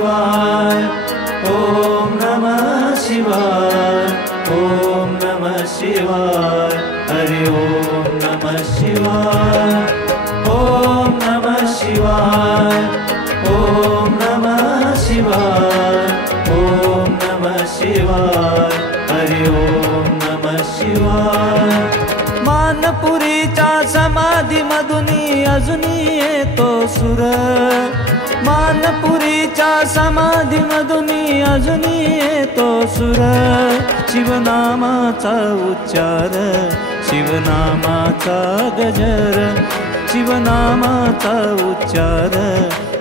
शिवाय ओम नमः शिवाय ओम नमः शिवाय हरि ओम नमः शिवाय ओम नमः शिवाय ओम नमः शिवाय ओम नमः शिवाय हरि ओम नमः शिवाय मानपुरीच्या समाधीमधुनी अजुनी येतो सुर मानपुरीच्या समाधीमधुनी अजुनी येतो सुर शिवनामाचा उच्चार शिवनामाचा गजर शिवनामाचा उच्चार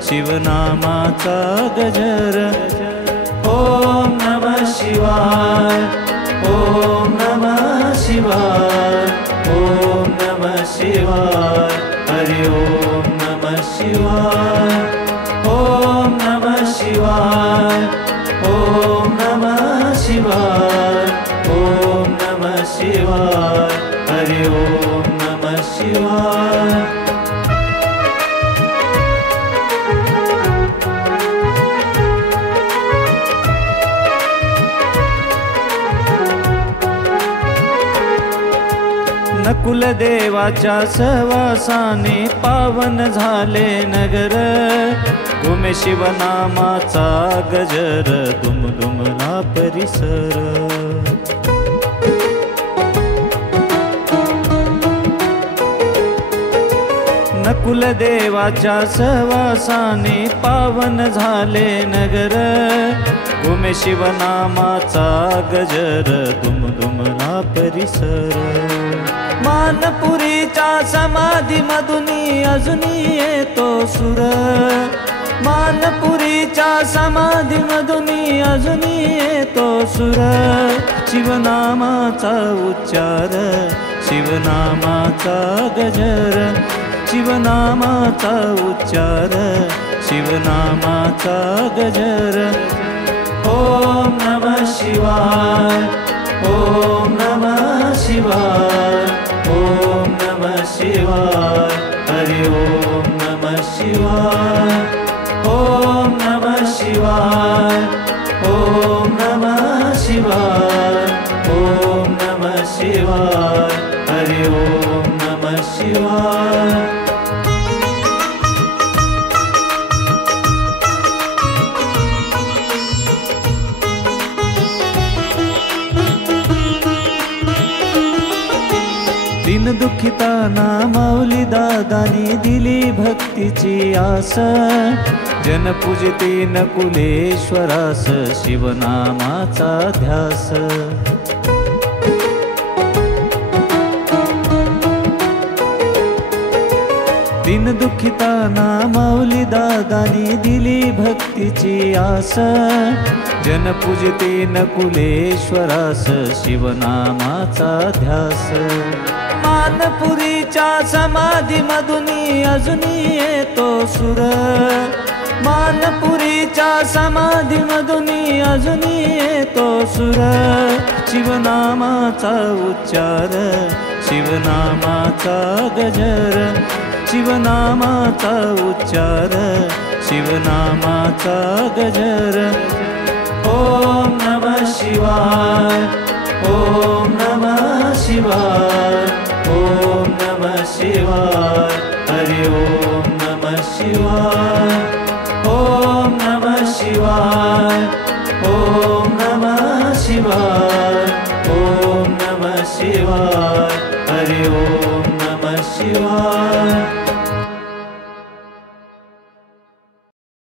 शिवनामाचा गजर ओम नमः शिवाय ओम नमः शिवाय ओम नमः शिवाय हरि ओम नमः शिवाय ओम नमः शिवाय ओम नमः शिवाय ओम नमः शिवाय हरि ओम नमः शिवाय नकुल देवाच्या सहवासाने पावन झाले नगर घुमे शिवनामाचा गजर दुमदुमला परिसर नकुल देवाच्या सहवासाने पावन झाले नगर घुमे शिवनामाचा गजर दुमदुमला परिसर मानपुरीच्या समाधीमधुनी अजुनी येतो सुर मानपुरीच्या समाधीमधुनी अजुनी येतो सुर शिवनामाचा उच्चार शिवनामाचा गजर शिवनामाचा उच्चार शिवनामाचा गजर ओम नमः शिवाय ओम नमः शिवाय ओम नमः शिवाय हरि ओम नमः शिवाय ओम नमः शिवाय ओम नमः शिवाय ओम नमः शिवाय हरि ओम नमः शिवाय दिन दुखिताना माऊली दादानी दिली भक्तीची आस जन पूजिती नकुलेश्वरास शिवनामाचा ध्यास दिन दुखिताना माऊली दादानी दिली भक्तीची आस जन पूजिती नकुलेश्वरास शिवनामाचा ध्यास मानपुरीच्या समाधीमधुनी अजुनी येतो सुर मानपुरीच्या समाधीमधुनी अजुनी येतो सुर शिवनामाचा उच्चार शिवनामाचा गजर शिवनामाचा उच्चार शिवनामाचा गजर ओम नमः शिवाय ओम नमः शिवाय ओम नमः शिवाय हरि ओम नमः शिवाय ओम नमः शिवाय ओम नमः शिवाय